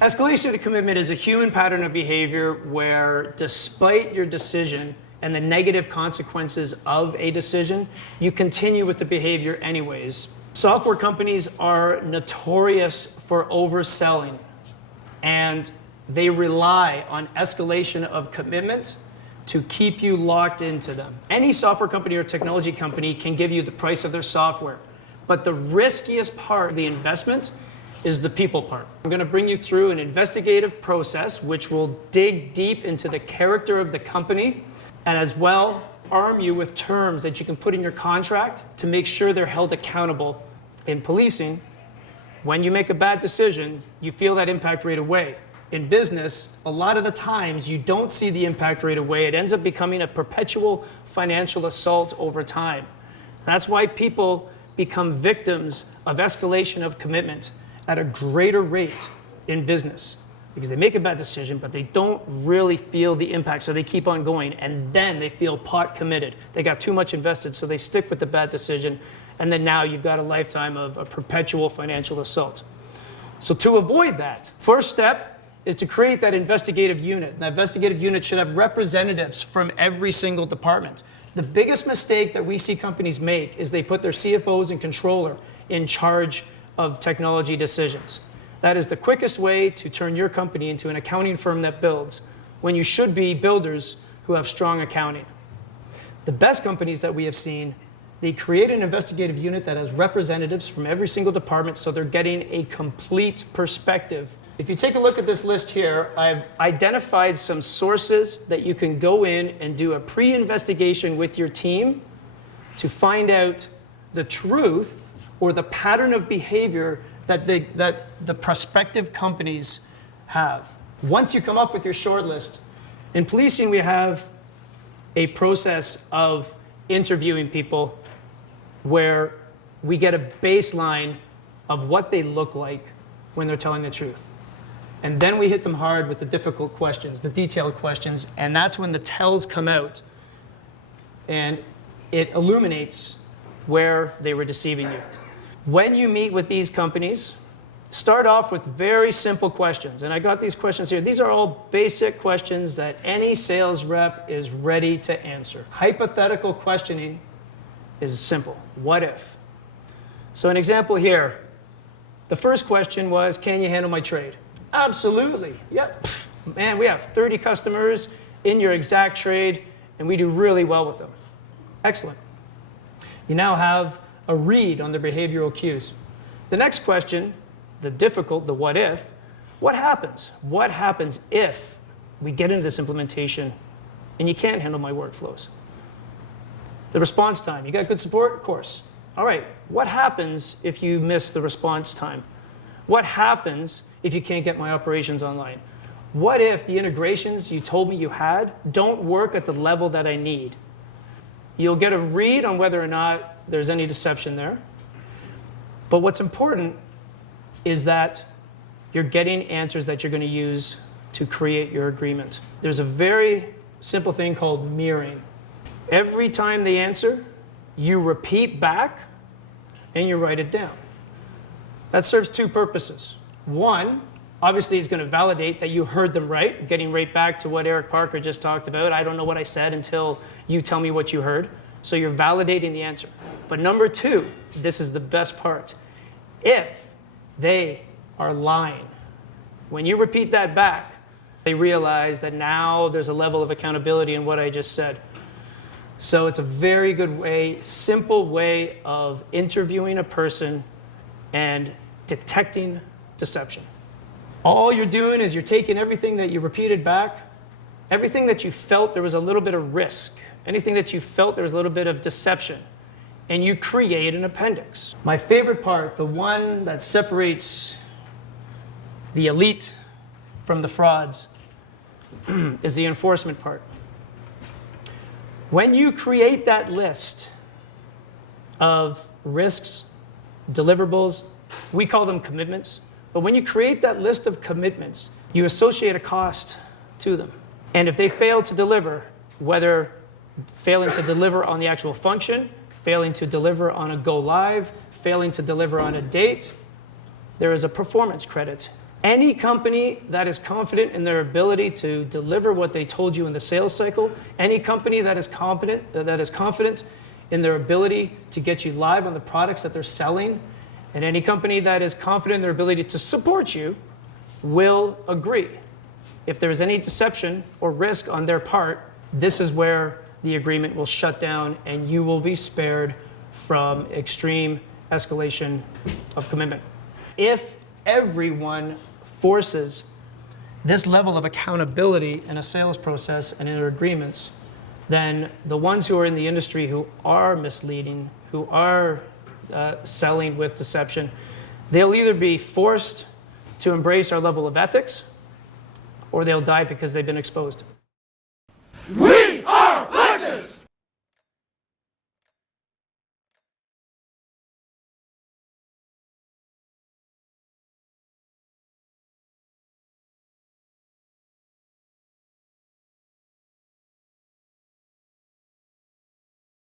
Escalation of commitment is a human pattern of behavior where, despite your decision and the negative consequences of a decision, you continue with the behavior anyways. Software companies are notorious for overselling, and they rely on escalation of commitment to keep you locked into them. Any software company or technology company can give you the price of their software, but the riskiest part of the investment is the people part. I'm going to bring you through an investigative process which will dig deep into the character of the company and as well arm you with terms that you can put in your contract to make sure they're held accountable. In policing, when you make a bad decision, you feel that impact right away. In business, a lot of the times you don't see the impact right away. It ends up becoming a perpetual financial assault over time. That's why people become victims of escalation of commitment at a greater rate in business, because they make a bad decision, but they don't really feel the impact, so they keep on going, and then they feel pot committed. They got too much invested, so they stick with the bad decision, and then now you've got a lifetime of a perpetual financial assault. So to avoid that, first step is to create that investigative unit. That investigative unit should have representatives from every single department. The biggest mistake that we see companies make is they put their CFOs and controller in charge of technology decisions. That is the quickest way to turn your company into an accounting firm that builds, when you should be builders who have strong accounting. The best companies that we have seen, they create an investigative unit that has representatives from every single department, so they're getting a complete perspective. If you take a look at this list here, I've identified some sources that you can go in and do a pre-investigation with your team to find out the truth or the pattern of behavior that the prospective companies have. Once you come up with your short list, in policing we have a process of interviewing people where we get a baseline of what they look like when they're telling the truth. And then we hit them hard with the difficult questions, the detailed questions, and that's when the tells come out and it illuminates where they were deceiving you. When you meet with these companies, start off with very simple questions. And I got these questions here. These are all basic questions that any sales rep is ready to answer. Hypothetical questioning is simple. What if? So an example here. The first question was, can you handle my trade? Absolutely. Yep. Man, we have 30 customers in your exact trade, and we do really well with them. Excellent. You now have a read on their behavioral cues. The next question, the difficult, the what if, what happens? What happens if we get into this implementation and you can't handle my workflows? The response time, you got good support? Of course. All right, what happens if you miss the response time? What happens if you can't get my operations online? What if the integrations you told me you had don't work at the level that I need? You'll get a read on whether or not there's any deception there. But what's important is that you're getting answers that you're going to use to create your agreement. There's a very simple thing called mirroring. Every time they answer, you repeat back and you write it down. That serves two purposes. One, obviously it's going to validate that you heard them right, getting right back to what Eric Parker just talked about. I don't know what I said until you tell me what you heard. So you're validating the answer. But number two, this is the best part. If they are lying, when you repeat that back, they realize that now there's a level of accountability in what I just said. So it's a very good way, simple way of interviewing a person and detecting deception. All you're doing is you're taking everything that you repeated back, everything that you felt there was a little bit of risk, anything that you felt there was a little bit of deception, and you create an appendix. My favorite part, the one that separates the elite from the frauds, is the enforcement part. When you create that list of risks, deliverables, we call them commitments, but when you create that list of commitments, you associate a cost to them. And if they fail to deliver, whether failing to deliver on the actual function, failing to deliver on a go live, failing to deliver on a date, there is a performance credit Any company that is confident in their ability to deliver what they told you in the sales cycle, any company that is confident in their ability to get you live on the products that they're selling, and any company that is confident in their ability to support you will agree. If there is any deception or risk on their part, this is where the agreement will shut down and you will be spared from extreme escalation of commitment. If everyone forces this level of accountability in a sales process and in their agreements, then the ones who are in the industry who are misleading, who are selling with deception, they'll either be forced to embrace our level of ethics, or they'll die because they've been exposed.